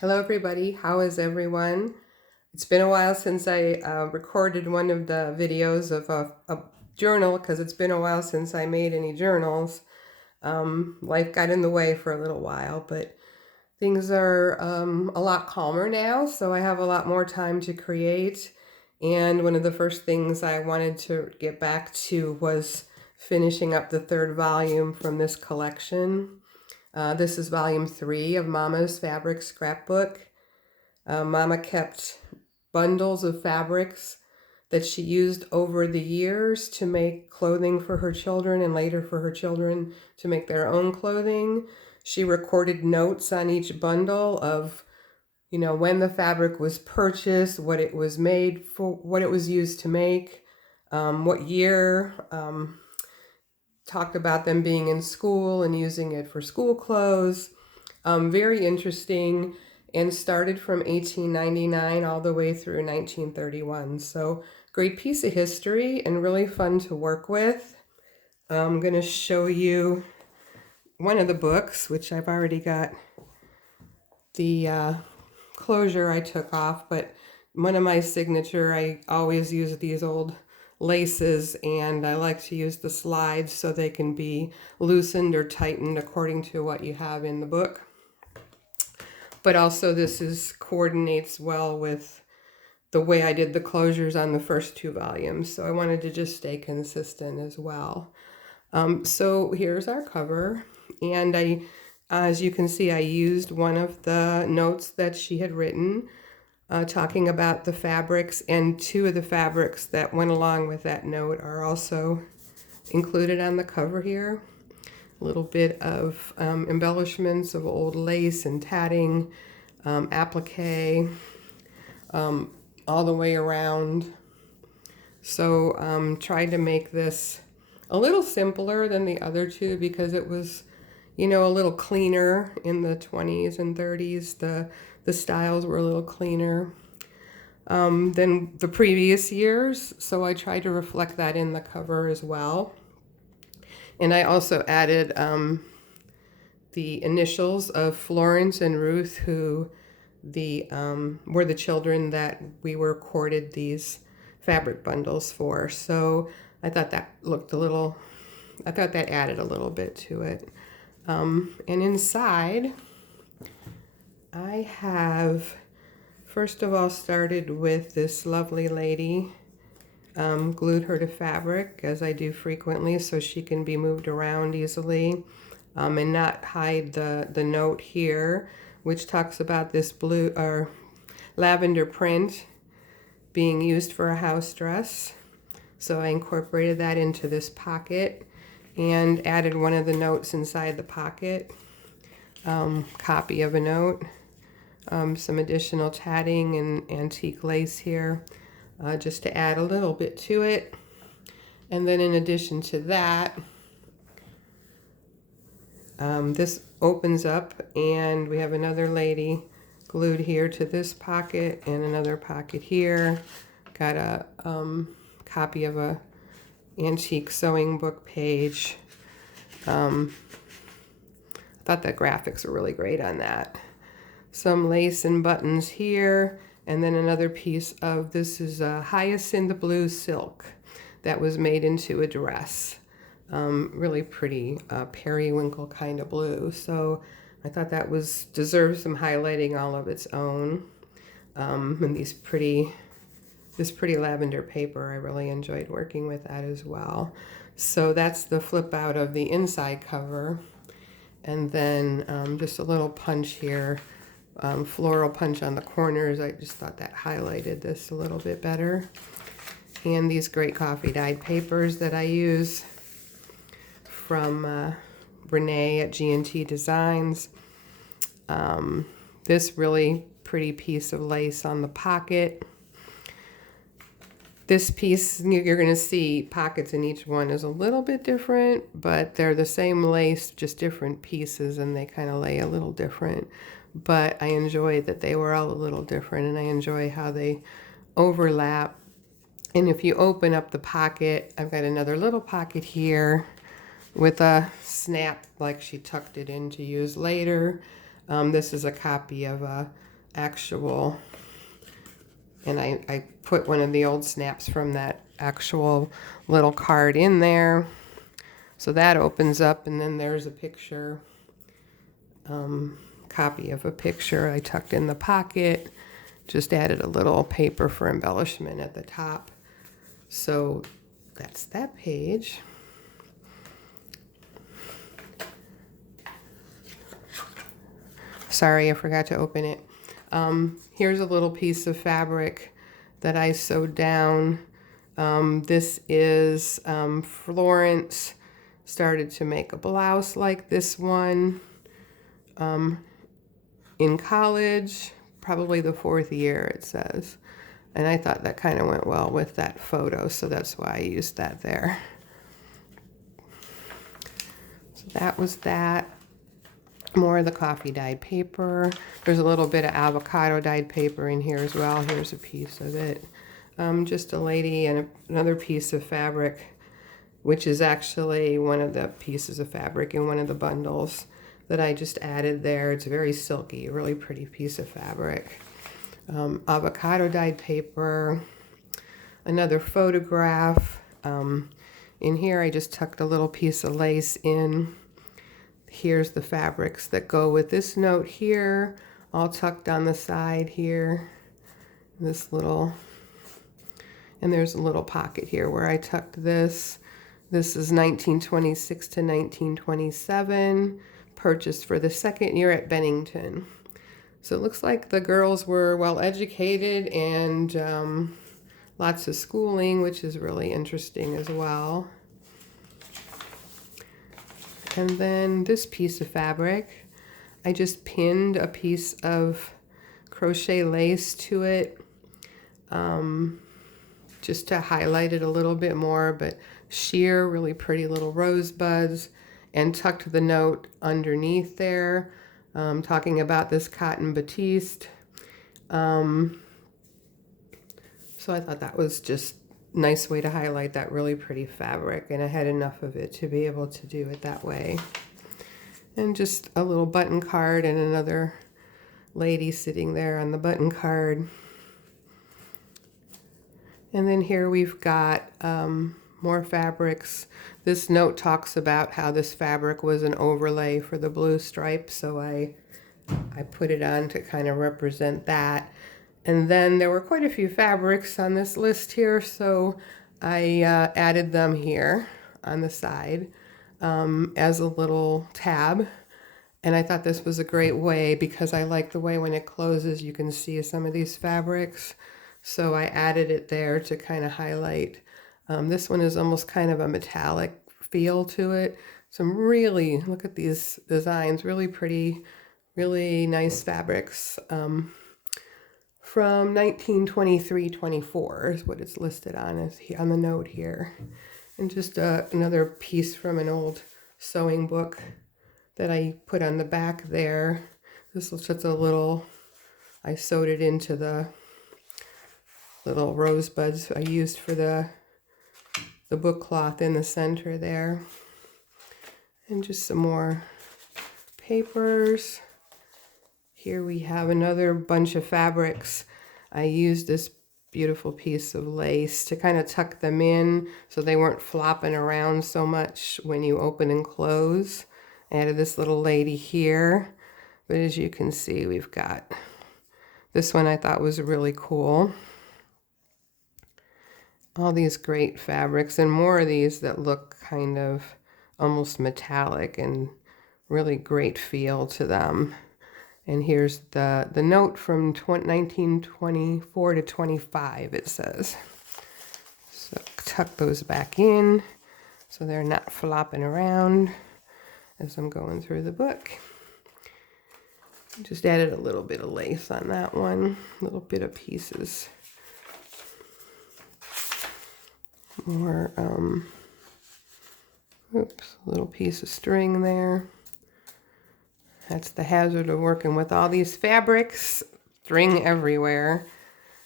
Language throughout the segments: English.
Hello everybody, how is everyone? It's been a while since I recorded one of the videos of a journal because it's been a while since I made any journals. Life got in the way for a little while, but things are a lot calmer now, so I have a lot more time to create. And one of the first things I wanted to get back to was finishing up the third volume from this collection. This is volume 3 of Mama's Fabric Scrapbook. Mama kept bundles of fabrics that she used over the years to make clothing for her children and later for her children to make their own clothing. She recorded notes on each bundle of, when the fabric was purchased, what it was made for, what it was used to make, what year. Talked about them being in school and using it for school clothes. Very interesting, and started from 1899 all the way through 1931. So great piece of history and really fun to work with. I'm going to show you one of the books, which I've already got the closure I took off, but one of my signature, I always use these old laces, and I like to use the slides so they can be loosened or tightened according to what you have in the book. But also this coordinates well with the way I did the closures on the first 2 volumes. So I wanted to just stay consistent as well. So here's our cover. And as you can see, I used one of the notes that she had written talking about the fabrics, and 2 of the fabrics that went along with that note are also included on the cover here. A little bit of embellishments of old lace and tatting, applique, all the way around. So tried to make this a little simpler than the other 2 because it was, a little cleaner in the 20s and 30s. The styles were a little cleaner than the previous years, so I tried to reflect that in the cover as well. And I also added the initials of Florence and Ruth, who were the children that we recorded these fabric bundles for. So I thought that added a little bit to it. And inside, I have, first of all, started with this lovely lady, glued her to fabric, as I do frequently, so she can be moved around easily, and not hide the note here, which talks about this blue or lavender print being used for a house dress. So I incorporated that into this pocket and added one of the notes inside the pocket, copy of a note, some additional tatting and antique lace here, just to add a little bit to it. And then in addition to that, this opens up and we have another lady glued here to this pocket and another pocket here. Got a copy of a antique sewing book page. Thought the graphics were really great on that. Some lace and buttons here, and then another piece of, this is a hyacinth blue silk that was made into a dress. Really pretty periwinkle kind of blue. So I thought that deserved some highlighting all of its own. And this pretty lavender paper, I really enjoyed working with that as well. So that's the flip out of the inside cover. And then just a little punch here, floral punch on the corners. I just thought that highlighted this a little bit better. And these great coffee dyed papers that I use from Renee at G&T Designs. This really pretty piece of lace on the pocket. This piece, you're going to see pockets in each one is a little bit different, but they're the same lace, just different pieces, and they kind of lay a little different. But I enjoyed that they were all a little different, and I enjoy how they overlap. And if you open up the pocket, I've got another little pocket here with a snap like she tucked it in to use later. This is a copy of a actual, and I put one of the old snaps from that actual little card in there. So that opens up, and then there's a picture, copy of a picture I tucked in the pocket. Just added a little paper for embellishment at the top. So that's that page. Sorry, I forgot to open it. Here's a little piece of fabric that I sewed down. This is Florence started to make a blouse like this one in college, probably the 4th year, it says. And I thought that kind of went well with that photo, so that's why I used that there. So that was that. More of the coffee dyed paper. There's a little bit of avocado dyed paper in here as well. Here's a piece of it. Just a lady and another piece of fabric, which is actually one of the pieces of fabric in one of the bundles that I just added there. It's very silky, really pretty piece of fabric. Avocado dyed paper. Another photograph. In here I just tucked a little piece of lace in. Here's the fabrics that go with this note here, all tucked on the side here. This little, and there's a little pocket here where I tucked this. This is 1926 to 1927, purchased for the 2nd year at Bennington. So it looks like the girls were well educated and lots of schooling, which is really interesting as well. And then this piece of fabric, I just pinned a piece of crochet lace to it, just to highlight it a little bit more, but sheer, really pretty little rosebuds, and tucked the note underneath there, talking about this cotton batiste. So I thought that was just nice way to highlight that really pretty fabric, and I had enough of it to be able to do it that way. And just a little button card and another lady sitting there on the button card. And then here we've got more fabrics. This note talks about how this fabric was an overlay for the blue stripe, so I put it on to kind of represent that. And then there were quite a few fabrics on this list here, so I added them here on the side as a little tab. And I thought this was a great way because I like the way when it closes you can see some of these fabrics. So I added it there to kind of highlight. This one is almost kind of a metallic feel to it. Some really, look at these designs, really pretty, really nice fabrics. From 1923-24 is what it's listed on, is on the note here. And just another piece from an old sewing book that I put on the back there. This was just a little, I sewed it into the little rosebuds I used for the book cloth in the center there. And just some more papers. Here we have another bunch of fabrics. I used this beautiful piece of lace to kind of tuck them in so they weren't flopping around so much when you open and close. I added this little lady here, but as you can see, we've got this one I thought was really cool. All these great fabrics and more of these that look kind of almost metallic and really great feel to them. And here's the note from 1924 to 25, it says. So tuck those back in so they're not flopping around as I'm going through the book. Just added a little bit of lace on that one, a little bit of pieces. More, oops, a little piece of string there. That's the hazard of working with all these fabrics, string everywhere.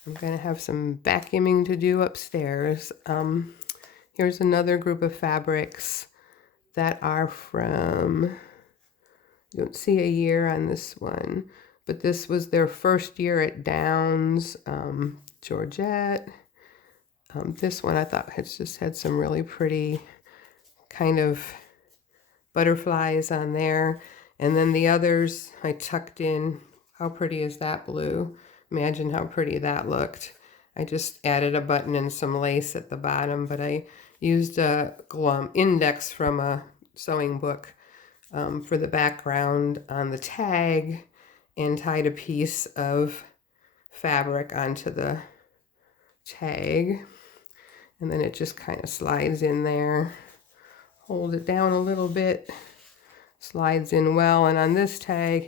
I'm going to have some vacuuming to do upstairs. Here's another group of fabrics that are from Don't see a year on this one, but this was their first year at Downs, Georgette. This one I thought has just had some really pretty kind of butterflies on there. And then the others I tucked in. How pretty is that blue? Imagine how pretty that looked. I just added a button and some lace at the bottom, but I used a index from a sewing book for the background on the tag and tied a piece of fabric onto the tag. And then it just kind of slides in there. Hold it down a little bit, slides in well. And on this tag,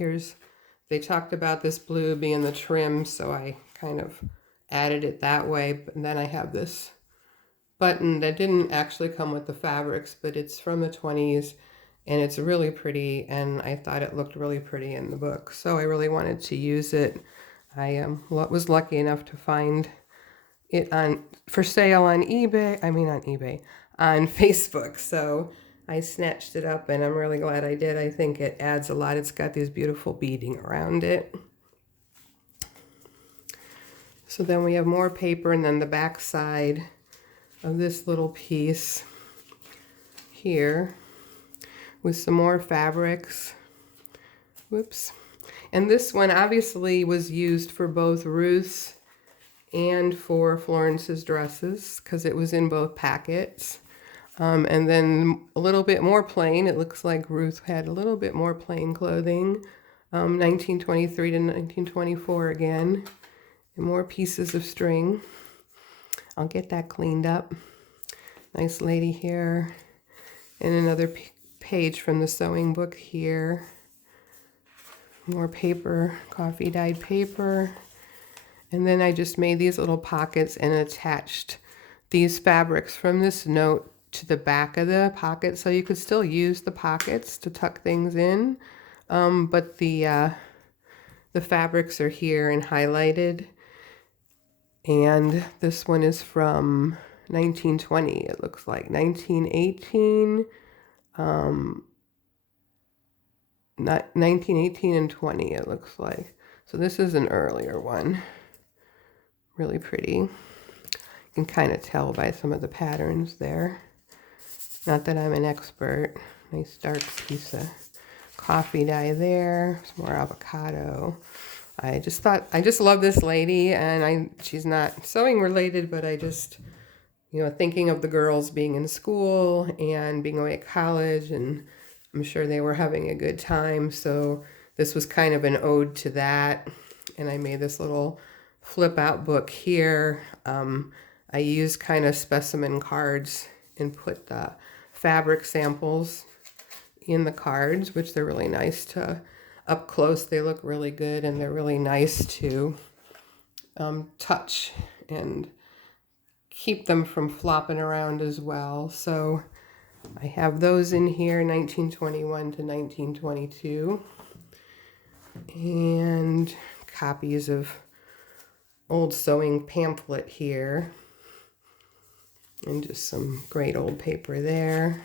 they talked about this blue being the trim, so I kind of added it that way. But then I have this button that didn't actually come with the fabrics, but it's from the 20s, and it's really pretty, and I thought it looked really pretty in the book, so I really wanted to use it. I was lucky enough to find it for sale on on Facebook, so I snatched it up, and I'm really glad I did. I think it adds a lot. It's got these beautiful beading around it. So then we have more paper, and then the back side of this little piece here with some more fabrics. Whoops. And this one obviously was used for both Ruth's and for Florence's dresses because it was in both packets. And then a little bit more plain. It looks like Ruth had a little bit more plain clothing. 1923 to 1924 again. And more pieces of string. I'll get that cleaned up. Nice lady here. And another page from the sewing book here. More paper, coffee dyed paper. And then I just made these little pockets and attached these fabrics from this note to the back of the pocket, so you could still use the pockets to tuck things in. But the fabrics are here and highlighted. And this one is from 1920, it looks like. 1918, 1918 and 20, it looks like. So this is an earlier one. Really pretty. You can kind of tell by some of the patterns there. Not that I'm an expert. Nice dark piece of coffee dye there. Some more avocado. I just love this lady, and she's not sewing related, but I just, thinking of the girls being in school and being away at college, and I'm sure they were having a good time. So this was kind of an ode to that. And I made this little flip out book here. I used kind of specimen cards and put the fabric samples in the cards, which they're really nice to up close. They look really good, and they're really nice to touch and keep them from flopping around as well. So I have those in here, 1921 to 1922, and copies of old sewing pamphlet here, and just some great old paper there.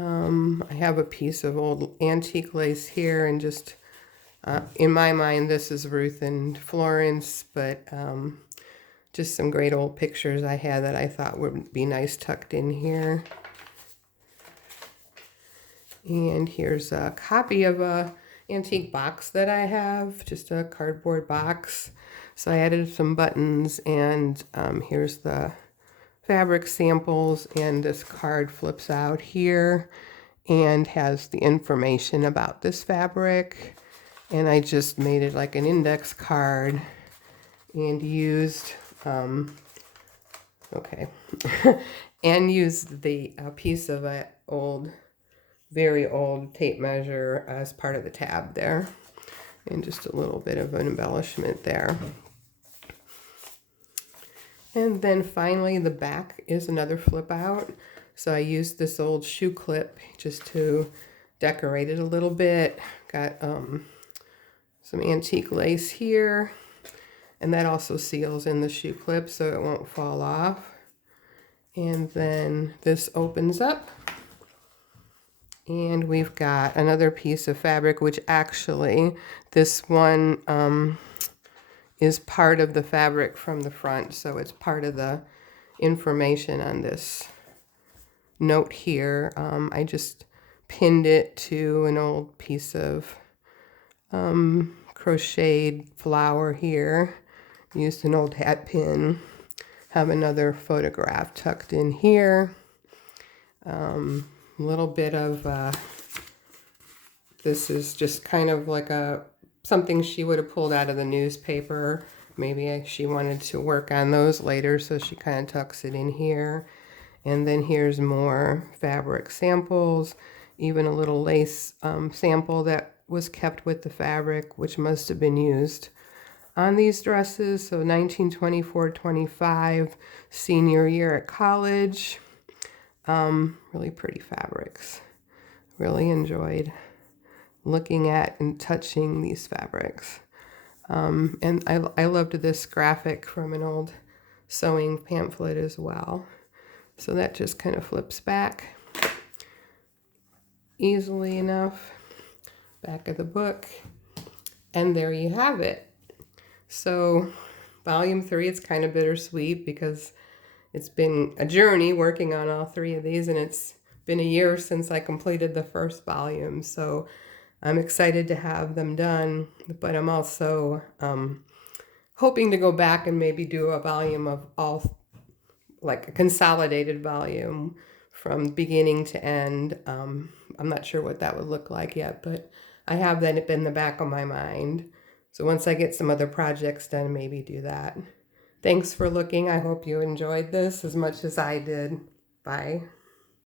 I have a piece of old antique lace here, and just in my mind this is Ruth and Florence, but just some great old pictures I had that I thought would be nice tucked in here. And here's a copy of a antique box that I have, just a cardboard box. So I added some buttons, and here's the fabric samples, and this card flips out here and has the information about this fabric. And I just made it like an index card and used, and used the piece of an very old tape measure as part of the tab there, and just a little bit of an embellishment there. And then finally the back is another flip out. So I used this old shoe clip just to decorate it a little bit. Got some antique lace here, and that also seals in the shoe clip so it won't fall off. And then this opens up, And we've got another piece of fabric, which actually this one is part of the fabric from the front. So it's part of the information on this note here. I just pinned it to an old piece of crocheted flower here. Used an old hat pin. Have another photograph tucked in here. A little bit of this is just kind of like something she would have pulled out of the newspaper. Maybe she wanted to work on those later, so she kind of tucks it in here. And then here's more fabric samples, even a little lace sample that was kept with the fabric, which must have been used on these dresses. So 1924-25, senior year at college. Really pretty fabrics. Really enjoyed looking at and touching these fabrics. And I loved this graphic from an old sewing pamphlet as well. So that just kind of flips back easily enough. Back of the book. And there you have it. So volume 3, it's kind of bittersweet because it's been a journey working on all 3 of these, and it's been a year since I completed the first volume. So I'm excited to have them done, but I'm also hoping to go back and maybe do a volume of all, like a consolidated volume from beginning to end. I'm not sure what that would look like yet, but I have that in the back of my mind. So once I get some other projects done, maybe do that. Thanks for looking. I hope you enjoyed this as much as I did. Bye.